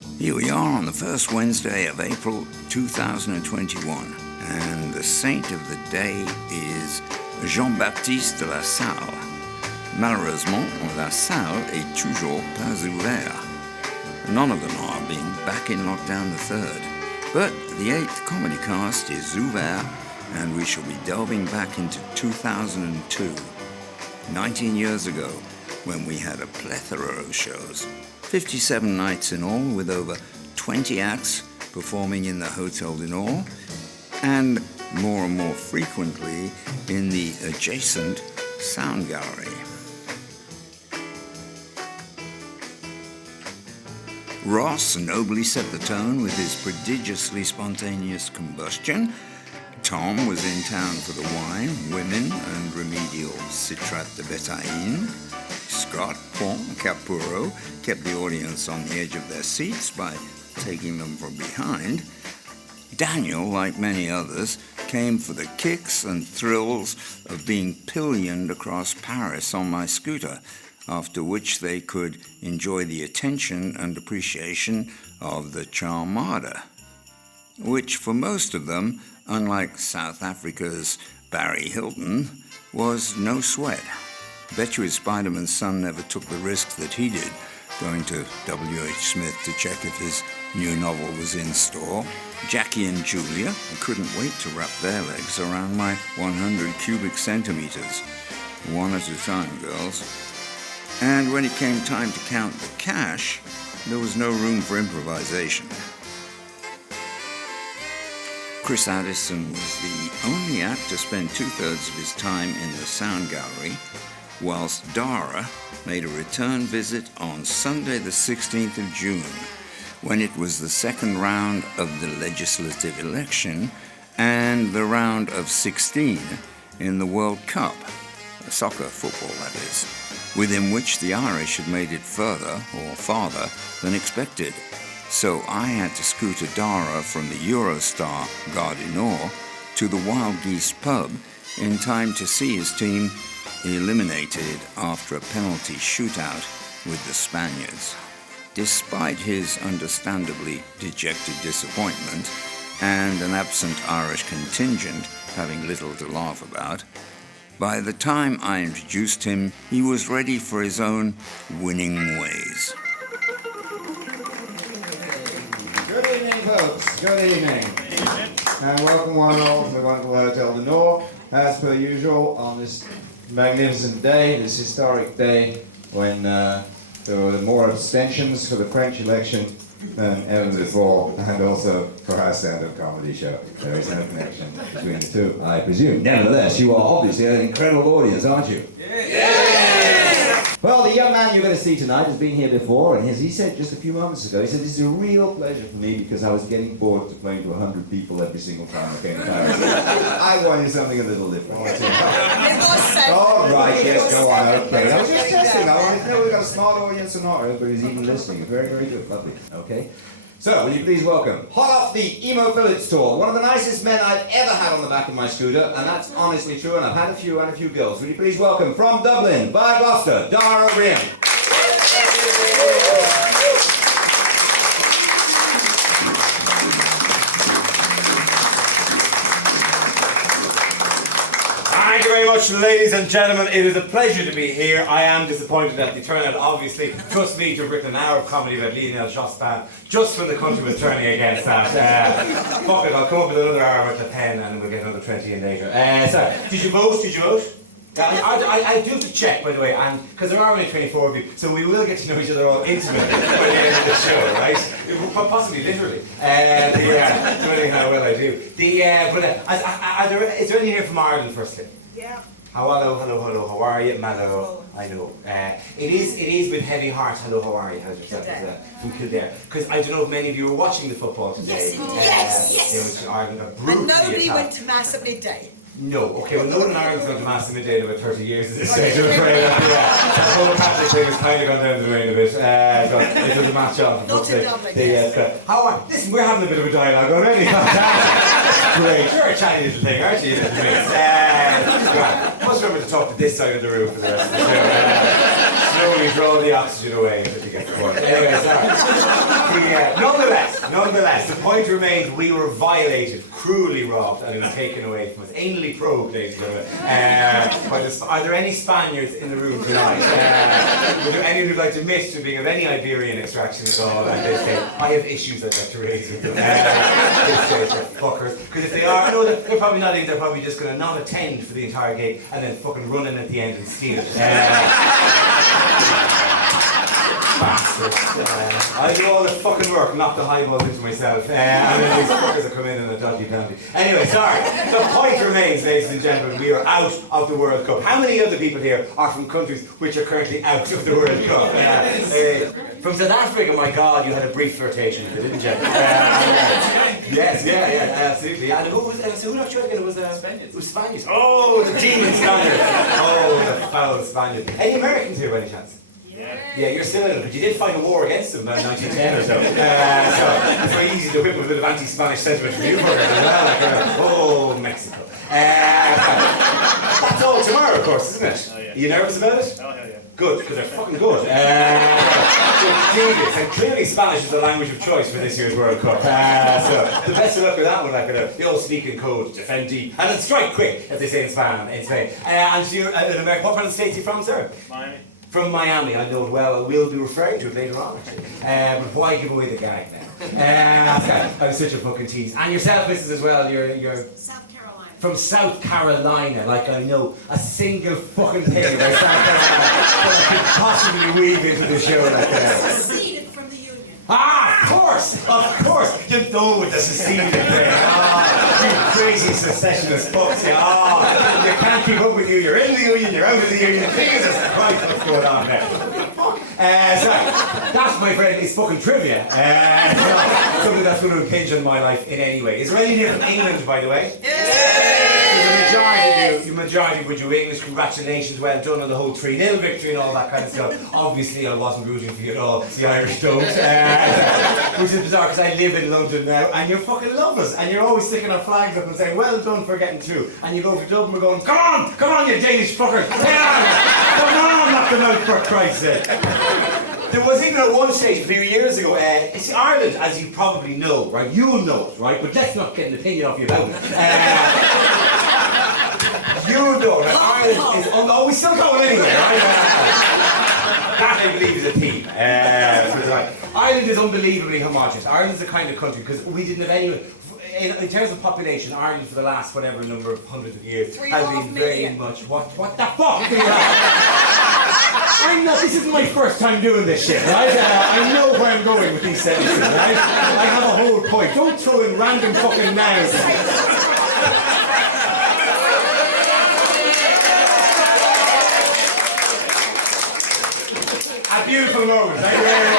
Here we are on the first Wednesday of April 2021, and the saint of the day is Jean-Baptiste de la Salle. Malheureusement, la salle est toujours pas ouverte. None of them are, being back in lockdown the third. But the 8th Comedy-Kast is ouvert, and we shall be delving back into 2002, 19 years ago, when we had a plethora of shows. 57 nights in all, with over 20 acts performing in the Hotel du Nord, and more frequently in the adjacent Sound Gallery. Ross nobly set the tone with his prodigiously spontaneous combustion. Tom was in town for the wine, women, and remedial citrate de bétaïne. Scott, Pont, Capurro kept the audience on the edge of their seats by taking them from behind. Daniel, like many others, came for the kicks and thrills of being pillioned across Paris on my scooter, after which they could enjoy the attention and appreciation of the Charmada, which for most of them, unlike South Africa's Barry Hilton, was no sweat. Bet you his Spider-Man's son never took the risks that he did, going to W.H. Smith to check if his new novel was in store. Jackie and Julia couldn't wait to wrap their legs around my 100 cubic centimeters. One at a time, girls. And when it came time to count the cash, there was no room for improvisation. Chris Addison was the only act to spend 2/3 of his time in the Sound Gallery, whilst Dara made a return visit on Sunday the 16th of June, when it was the second round of the legislative election and the round of 16 in the World Cup, soccer football that is, within which the Irish had made it further or farther than expected. So I had to scooter Dara from the Eurostar Gare du Nord to the Wild Geese pub in time to see his team eliminated after a penalty shootout with the Spaniards. Despite his understandably dejected disappointment and an absent Irish contingent having little to laugh about, by the time I introduced him, he was ready for his own winning ways. Good evening, folks. Good evening. And welcome one and all to the wonderful Hotel du Nord. As per usual, on this magnificent day, this historic day, when there were more abstentions for the French election than ever before, and also for our stand-up comedy show. There is no connection between the two, I presume. Nevertheless, you are obviously an incredible audience, aren't you? Well, the young man you're going to see tonight has been here before, and as he said just a few moments ago, he said, this is a real pleasure for me because I was getting bored to playing to 100 people every single time I came to Paris. I wanted something a little different. All right, yes, go on, okay. I was just testing. I wanted to know if we've got a smart audience or not. Everybody's even listening. Very, very good. Lovely. Okay. So, will you please welcome, hot off the Emo Phillips tour, one of the nicest men I've ever had on the back of my scooter, and that's honestly true, and I've had a few girls. Will you please welcome, from Dublin, by Gloucester, Dara O'Briain. Thank you very much, ladies and gentlemen. It is a pleasure to be here. I am disappointed at the turnout, obviously. Trust me to have written an hour of comedy about Lionel Jospin, just when the country was turning against that. Fuck it, I'll come up with another hour with the pen and we'll get another 20 in later. So, did you vote? I do have to check, by the way, and because there are only 24 of you, so we will get to know each other all intimately by the end of the show, right? Possibly literally. Depending how well I do. Is there any here from Ireland, firstly? Yeah. Hello, how are you? Mallow, I know. It is with heavy heart, hello, how are you? How's yourself? From Kildare. Because I don't know if many of you were watching the football today. Yes. Ireland are And brutally nobody attacked. went to Mass at midday. No, okay, well, Northern Ireland's gone to Mass midday in about 30 years at this stage, I'm afraid. The whole Catholic thing has kind of gone down the drain a bit. It doesn't match up. Not in Dublin, How are listen, we're having a bit of a dialogue already. Great, you're a chatty little thing, aren't you? Must remember to talk to this side of the room for the rest of the show. Slowly draw the oxygen away until you get the point. Anyway, sorry. Nonetheless, the point remains we were violated, cruelly robbed, and it was taken away from us. Anally probed, ladies and gentlemen. Are there any Spaniards in the room tonight? Would there anyone who'd like to admit to being of any Iberian extraction at all at this stage? I have issues I'd like to raise with them. This stage, they're fuckers. Because if they are, no, they're probably not in, they're probably just going to not attend for the entire game and then fucking run in at the end and steal it. Bastards. I do all the fucking work, knock the high balls into myself. And then these fuckers will come in a dodgy penalty. Anyway, sorry. The point remains, ladies and gentlemen, we are out of the World Cup. How many other people here are from countries which are currently out of the World Cup? From South Africa, my God, you had a brief flirtation with it, didn't you? Yes, absolutely. And who not sure again? It was Spaniards. It was Spaniards. Oh, the demon Spaniards. Oh, the foul Spaniards. Any Americans here by any chance? Yeah, you're still in it, but you did fight a war against them in 1910 or so. So it's very easy to whip with a bit of anti-Spanish sentiment from you fuckers as well. Oh, Mexico. That's all tomorrow, of course, isn't it? Oh, yeah. Are you nervous about it? Oh, hell yeah. Good, because they're fucking good. And clearly Spanish is the language of choice for this year's World Cup. So the best of luck with that one, like the old sneaking code, defend deep, and then strike quick, as they say in Spain. And so you're in America. What part of the States are you from, sir? Miami. From Miami, I know it well. I will be referring to it later on, actually. But why give away the gag now? I was such a fucking tease. And yourself, Mrs. as well. You're South Carolina. from South Carolina. Like I know a single fucking thing about South Carolina that I could possibly weave into the show like that. Seceded from the Union. Ah, of course. You know with the seceded thing. You crazy secessionist fucks. You can't keep up with you. You're in the Union, you're out of the Union. Jesus Christ, what's going on there? So that, my friend, is fucking trivia. Something that's going to impinge on my life in any way. Is there any near from England, by the way? The majority would you English. Congratulations, well done on the whole 3-0 victory and all that kind of stuff. Obviously, I wasn't rooting for you at all. The Irish don't. Which is bizarre because I live in London now, and you fucking love us, and you're always sticking our flags up and saying, well done for getting through. And you go to Dublin, we're going, come on, you Danish fuckers. Come on, knock them out for Christ's sake. There was even at one stage a few years ago, it's Ireland, as you probably know, right? You'll know it, right? But let's not get an opinion off you about it. You know that Ireland is... Oh, we still going anyway, right? That, I believe, is a theme. Ireland is unbelievably homogenous. Ireland's the kind of country, because we didn't have anyone... In terms of population, Ireland for the last whatever number of hundreds of years has been very much... What the fuck do you have? This isn't my first time doing this shit, right? I know where I'm going with these sentences, right? I have a whole point. Don't throw in random fucking nouns. A beautiful moment, right?